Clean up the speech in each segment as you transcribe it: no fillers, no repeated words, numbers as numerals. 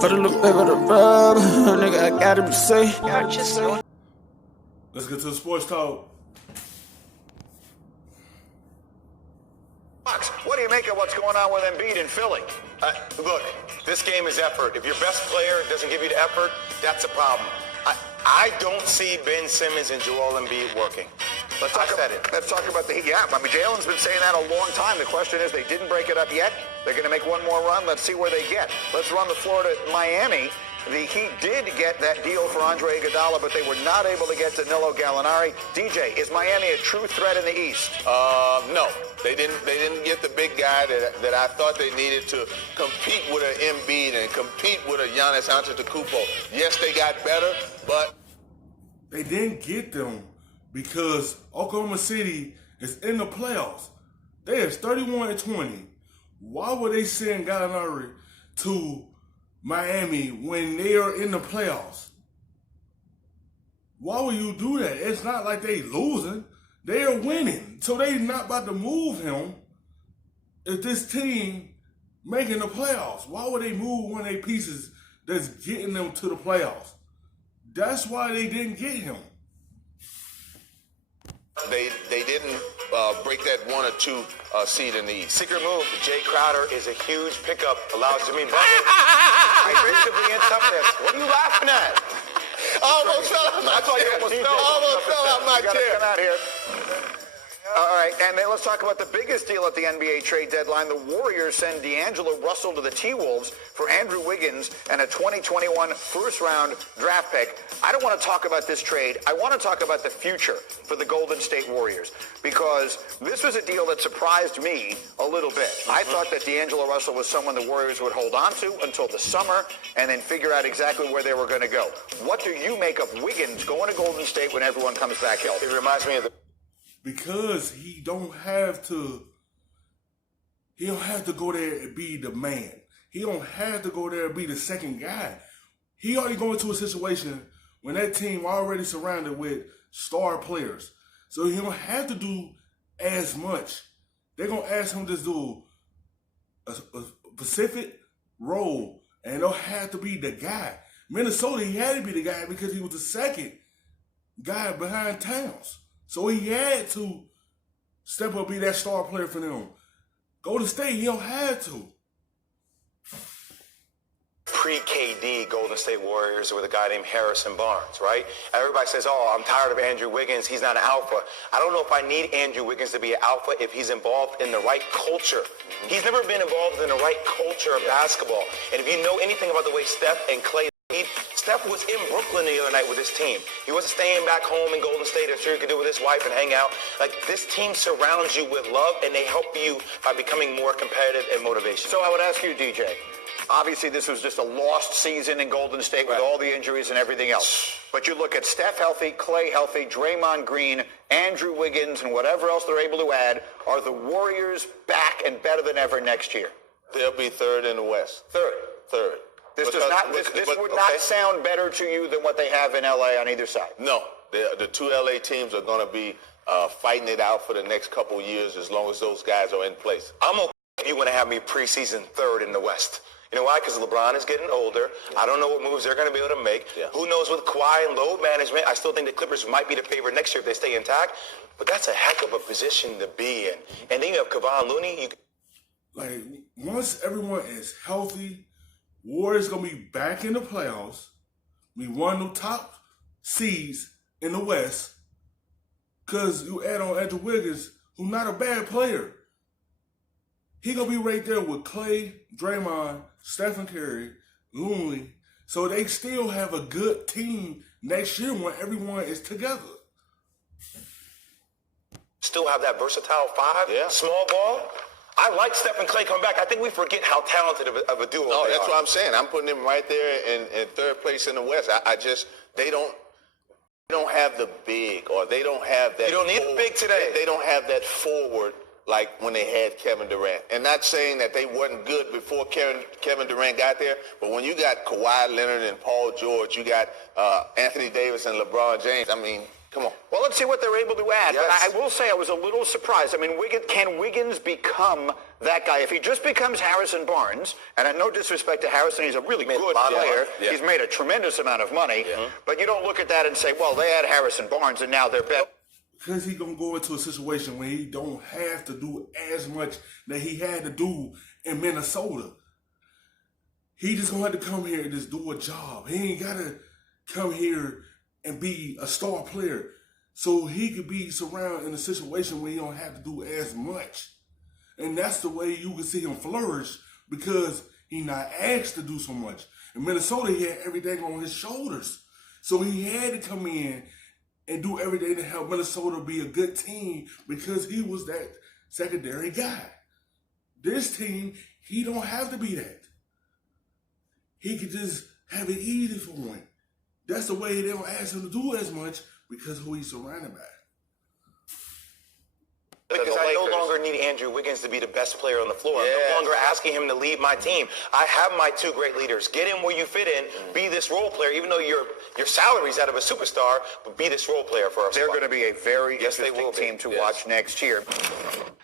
Put a little bit of the rub, nigga, I gotta be safe. Let's get to the sports talk. What do you make of what's going on with Embiid in Philly? Look, this game is effort. If your best player doesn't give you the effort, that's a problem. I don't see Ben Simmons and Joel Embiid working. Let's talk about the Heat. Yeah, I mean, Jalen's been saying that a long time. The question is, they didn't break it up yet. They're going to make one more run. Let's see where they get. Let's run the floor to Miami. The Heat did get that deal for Andre Iguodala, but they were not able to get Danilo Gallinari. DJ, is Miami a true threat in the East? No, they didn't get the big guy that I thought they needed to compete with an Embiid and compete with a Giannis Antetokounmpo. Yes, they got better, but They didn't get them because Oklahoma City is in the playoffs. They is 31-20. Why would they send Gallinari to Miami when they are in the playoffs? Why would you do that? It's not like they losing. They are winning. So they not about to move him if this team making the playoffs. Why would they move one of their pieces that's getting them to the playoffs? That's why they didn't get him. they didn't break that 1 or 2 seed in the East. Secret move, Jay Crowder is a huge pickup. Allows Jimmy Butler offensively in toughness. What are you laughing at? Almost fell out my chair. Almost fell out my chair. Come out here. All right, and then let's talk about the biggest deal at the NBA trade deadline. The Warriors send D'Angelo Russell to the T-Wolves for Andrew Wiggins and a 2021 first-round draft pick. I don't want to talk about this trade. I want to talk about the future for the Golden State Warriors, because this was a deal that surprised me a little bit. I thought that D'Angelo Russell was someone the Warriors would hold on to until the summer and then figure out exactly where they were going to go. What do you make of Wiggins going to Golden State when everyone comes back healthy? It reminds me of the... Because he don't have to go there and be the man. He don't have to go there and be the second guy. He already going into a situation when that team already surrounded with star players. So he don't have to do as much. They're going to ask him to do a specific role, and they'll have to be the guy. Minnesota, he had to be the guy because he was the second guy behind Towns. So he had to step up, be that star player for them. Golden State, he don't have to. Pre-KD Golden State Warriors with a guy named Harrison Barnes, right? Everybody says, oh, I'm tired of Andrew Wiggins. He's not an alpha. I don't know if I need Andrew Wiggins to be an alpha if he's involved in the right culture. He's never been involved in the right culture of basketball. And if you know anything about the way Steph and Klay, Steph was in Brooklyn the other night with his team. He wasn't staying back home in Golden State. I'm sure he could do with his wife and hang out. Like, this team surrounds you with love, and they help you by becoming more competitive and motivation. So I would ask you, DJ, obviously this was just a lost season in Golden State with all the injuries and everything else. But you look at Steph healthy, Klay healthy, Draymond Green, Andrew Wiggins, and whatever else they're able to add. Are the Warriors back and better than ever next year? They'll be third in the West. Third. This would not sound better to you than what they have in L.A. on either side. No, the 2 L.A. teams are going to be fighting it out for the next couple years as long as those guys are in place. I'm okay if you want to have me preseason third in the West. You know why? Because LeBron is getting older. I don't know what moves they're going to be able to make. Yeah. Who knows with Kawhi and load management? I still think the Clippers might be the favorite next year if they stay intact. But that's a heck of a position to be in. And then you have Kevon Looney. Like, once everyone is healthy, Warriors gonna be back in the playoffs. We won the top seeds in the West. Cause you add on Andrew Wiggins, who's not a bad player. He gonna be right there with Klay, Draymond, Stephen Curry, Looney. So they still have a good team next year when everyone is together. Still have that versatile five, small ball. I like Steph and Klay coming back. I think we forget how talented of a duo they are. That's what I'm saying. I'm putting them right there in third place in the West. They don't have the big, or they don't have that. You don't need a big today. They don't have that forward like when they had Kevin Durant. And not saying that they wasn't good before Kevin Durant got there, but when you got Kawhi Leonard and Paul George, you got Anthony Davis and LeBron James, I mean, Come on. Well, let's see what they're able to add. Yes. But I will say I was a little surprised. I mean, can Wiggins become that guy? If he just becomes Harrison Barnes, and no disrespect to Harrison, he's a really good player. Yeah. He's made a tremendous amount of money. But you don't look at that and say, well, they had Harrison Barnes, and now they're better. Because he's going to go into a situation where he don't have to do as much that he had to do in Minnesota. He just going to have to come here and just do a job. He ain't got to come here and be a star player. So he could be surrounded in a situation where he don't have to do as much. And that's the way you can see him flourish because he not asked to do so much. In Minnesota, he had everything on his shoulders. So he had to come in and do everything to help Minnesota be a good team because he was that secondary guy. This team, he don't have to be that. He could just have it easy for him. That's the way they don't ask him to do as much because of who he's surrounded by. Because I no longer need Andrew Wiggins to be the best player on the floor. I'm no longer asking him to lead my team. I have my two great leaders. Get in where you fit in. Be this role player, even though your salary's out of a superstar, but be this role player for us. They're going to be a very interesting team to watch next year.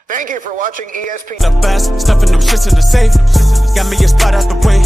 Thank you for watching ESPN. The best, stuffing them shits in the safe. Got me a spot out the way.